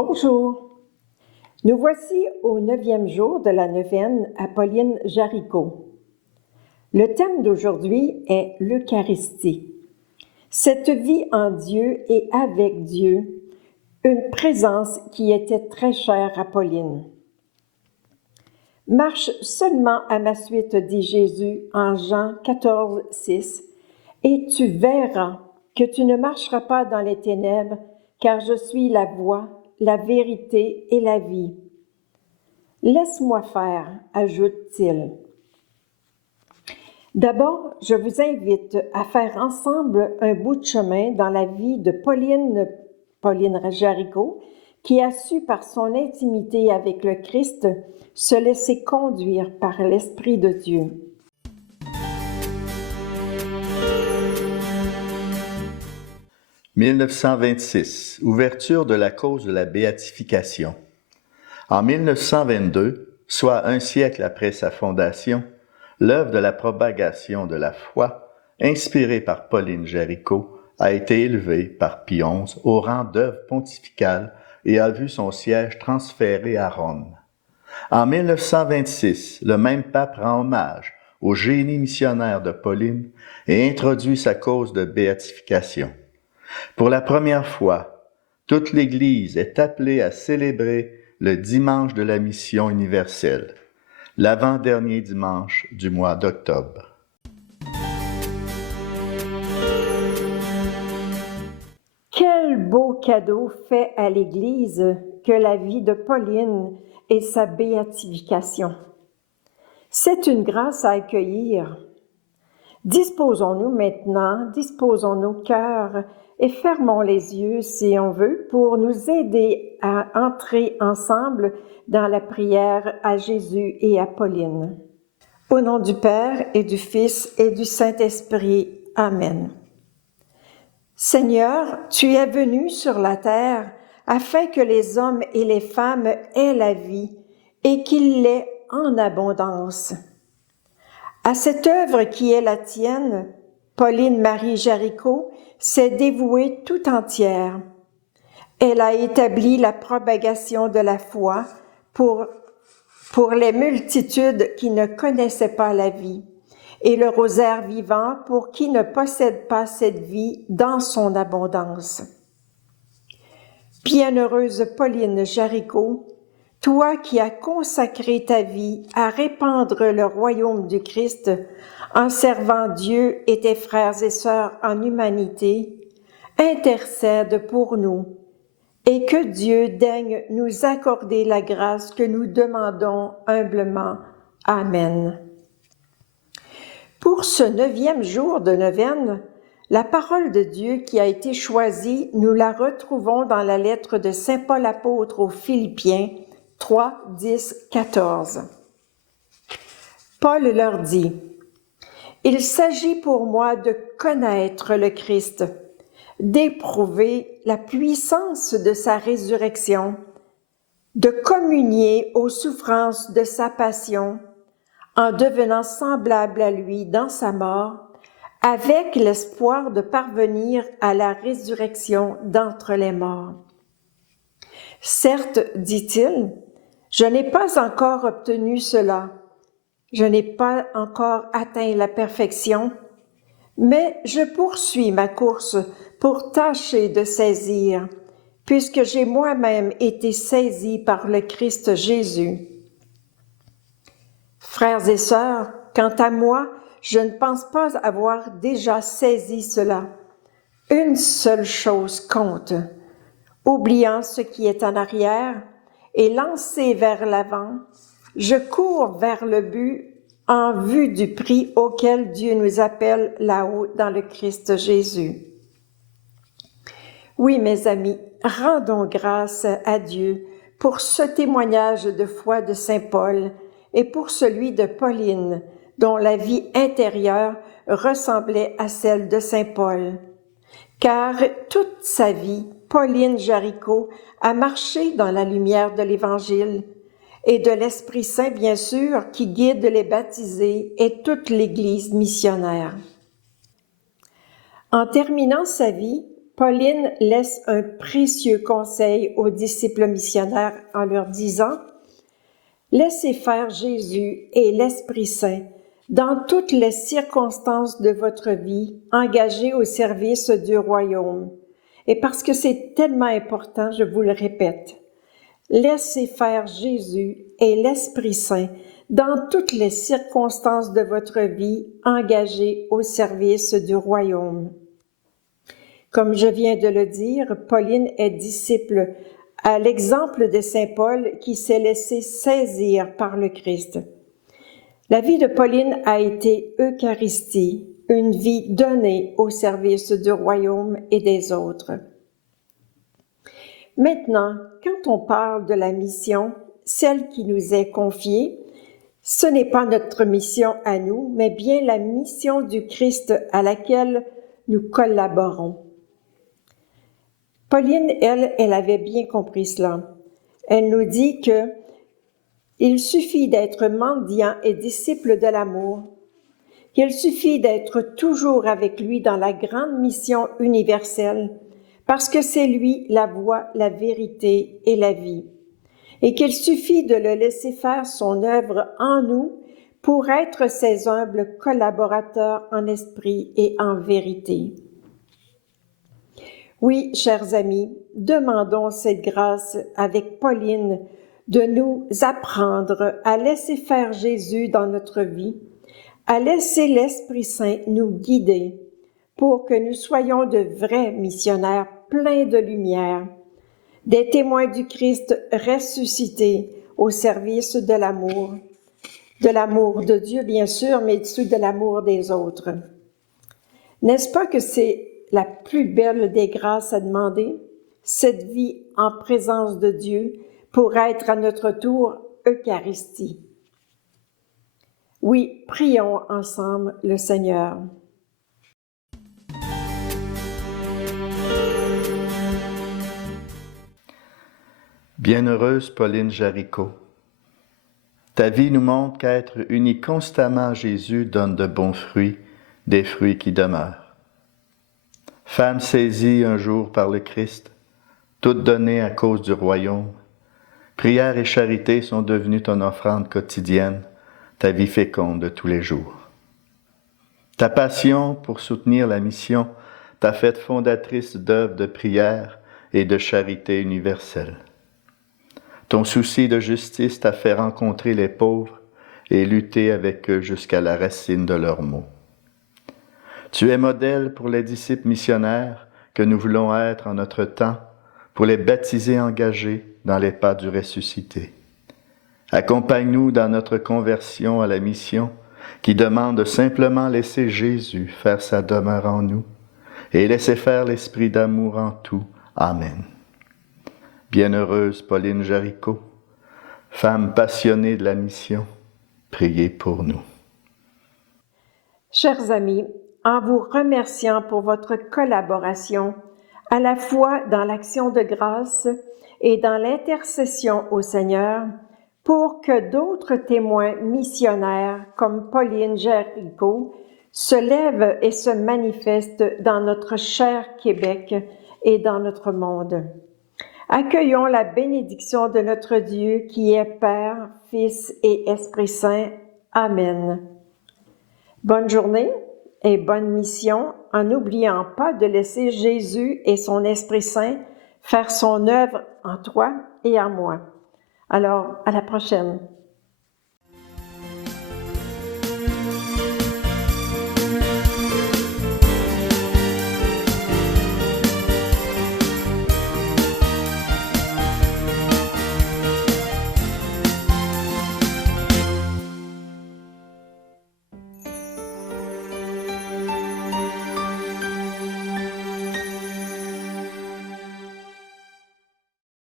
Bonjour, nous voici au 9e jour de la neuvaine à Pauline Jaricot. Le thème d'aujourd'hui est l'Eucharistie. Cette vie en Dieu et avec Dieu, une présence qui était très chère à Pauline. Marche seulement à ma suite, dit Jésus en Jean 14, 6, et tu verras que tu ne marcheras pas dans les ténèbres, car je suis la voie, la vérité et la vie. Laisse-moi faire, ajoute-t-il. D'abord, je vous invite à faire ensemble un bout de chemin dans la vie de Pauline Jaricot, qui a su par son intimité avec le Christ se laisser conduire par l'Esprit de Dieu. « 1926, ouverture de la cause de la béatification. En 1922, soit un siècle après sa fondation, l'œuvre de la propagation de la foi, inspirée par Pauline Jaricot, a été élevée par Pie XI au rang d'œuvre pontificale et a vu son siège transféré à Rome. En 1926, le même pape rend hommage au génie missionnaire de Pauline et introduit sa cause de béatification. Pour la première fois, toute l'Église est appelée à célébrer le dimanche de la mission universelle, l'avant-dernier dimanche du mois d'octobre. Quel beau cadeau fait à l'Église que la vie de Pauline et sa béatification. C'est une grâce à accueillir. Disposons-nous maintenant, disposons nos cœurs et fermons les yeux, si on veut, pour nous aider à entrer ensemble dans la prière à Jésus et à Pauline. Au nom du Père et du Fils et du Saint-Esprit. Amen. Seigneur, tu es venu sur la terre afin que les hommes et les femmes aient la vie et qu'ils l'aient en abondance. À cette œuvre qui est la tienne, Pauline Marie Jaricot s'est dévouée tout entière. Elle a établi la propagation de la foi pour les multitudes qui ne connaissaient pas la vie, et le rosaire vivant pour qui ne possède pas cette vie dans son abondance. Bienheureuse Pauline Jaricot, toi qui as consacré ta vie à répandre le royaume du Christ en servant Dieu et tes frères et sœurs en humanité, intercède pour nous et que Dieu daigne nous accorder la grâce que nous demandons humblement. Amen. Pour ce 9e jour de neuvaine, la parole de Dieu qui a été choisie, nous la retrouvons dans la lettre de saint Paul apôtre aux Philippiens 3, 10, 14. Paul leur dit, « Il s'agit pour moi de connaître le Christ, d'éprouver la puissance de sa résurrection, de communier aux souffrances de sa passion, en devenant semblable à lui dans sa mort, avec l'espoir de parvenir à la résurrection d'entre les morts. Certes, dit-il, je n'ai pas encore obtenu cela, je n'ai pas encore atteint la perfection, mais je poursuis ma course pour tâcher de saisir, puisque j'ai moi-même été saisi par le Christ Jésus. Frères et sœurs, quant à moi, je ne pense pas avoir déjà saisi cela. Une seule chose compte. Oubliant ce qui est en arrière et lancé vers l'avant, je cours vers le but en vue du prix auquel Dieu nous appelle là-haut dans le Christ Jésus. Oui, mes amis, rendons grâce à Dieu pour ce témoignage de foi de saint Paul et pour celui de Pauline, dont la vie intérieure ressemblait à celle de saint Paul. Car toute sa vie, Pauline Jaricot a marché dans la lumière de l'Évangile et de l'Esprit Saint, bien sûr, qui guide les baptisés et toute l'Église missionnaire. En terminant sa vie, Pauline laisse un précieux conseil aux disciples missionnaires en leur disant « Laissez faire Jésus et l'Esprit Saint dans toutes les circonstances de votre vie, engagés au service du royaume. » Et parce que c'est tellement important, je vous le répète, laissez faire Jésus et l'Esprit Saint dans toutes les circonstances de votre vie, engagés au service du royaume. Comme je viens de le dire, Pauline est disciple à l'exemple de saint Paul qui s'est laissé saisir par le Christ. La vie de Pauline a été Eucharistie, une vie donnée au service du royaume et des autres. Maintenant, quand on parle de la mission, celle qui nous est confiée, ce n'est pas notre mission à nous, mais bien la mission du Christ à laquelle nous collaborons. Pauline, elle avait bien compris cela. Elle nous dit que il suffit d'être mendiant et disciple de l'amour, qu'il suffit d'être toujours avec lui dans la grande mission universelle, parce que c'est lui la voie, la vérité et la vie, et qu'il suffit de le laisser faire son œuvre en nous pour être ses humbles collaborateurs en esprit et en vérité. Oui, chers amis, demandons cette grâce avec Pauline de nous apprendre à laisser faire Jésus dans notre vie, à laisser l'Esprit Saint nous guider pour que nous soyons de vrais missionnaires pleins de lumière, des témoins du Christ ressuscité au service de l'amour de Dieu bien sûr, mais aussi de l'amour des autres. N'est-ce pas que c'est la plus belle des grâces à demander, cette vie en présence de Dieu pour être à notre tour Eucharistie? Oui, prions ensemble le Seigneur. Bienheureuse Pauline Jaricot, ta vie nous montre qu'être unis constamment à Jésus donne de bons fruits, des fruits qui demeurent. Femme saisie un jour par le Christ, toute donnée à cause du royaume, prière et charité sont devenues ton offrande quotidienne, ta vie féconde de tous les jours. Ta passion pour soutenir la mission t'a faite fondatrice d'œuvres de prière et de charité universelle. Ton souci de justice t'a fait rencontrer les pauvres et lutter avec eux jusqu'à la racine de leurs maux. Tu es modèle pour les disciples missionnaires que nous voulons être en notre temps, pour les baptisés engagés dans les pas du ressuscité. Accompagne-nous dans notre conversion à la mission qui demande de simplement laisser Jésus faire sa demeure en nous et laisser faire l'esprit d'amour en tout. Amen. Bienheureuse Pauline Jaricot, femme passionnée de la mission, priez pour nous. Chers amis, en vous remerciant pour votre collaboration, à la fois dans l'action de grâce et dans l'intercession au Seigneur, pour que d'autres témoins missionnaires comme Pauline Jaricot se lèvent et se manifestent dans notre cher Québec et dans notre monde. Accueillons la bénédiction de notre Dieu qui est Père, Fils et Esprit Saint. Amen. Bonne journée et bonne mission en n'oubliant pas de laisser Jésus et son Esprit Saint faire son œuvre en toi et en moi. Alors, à la prochaine.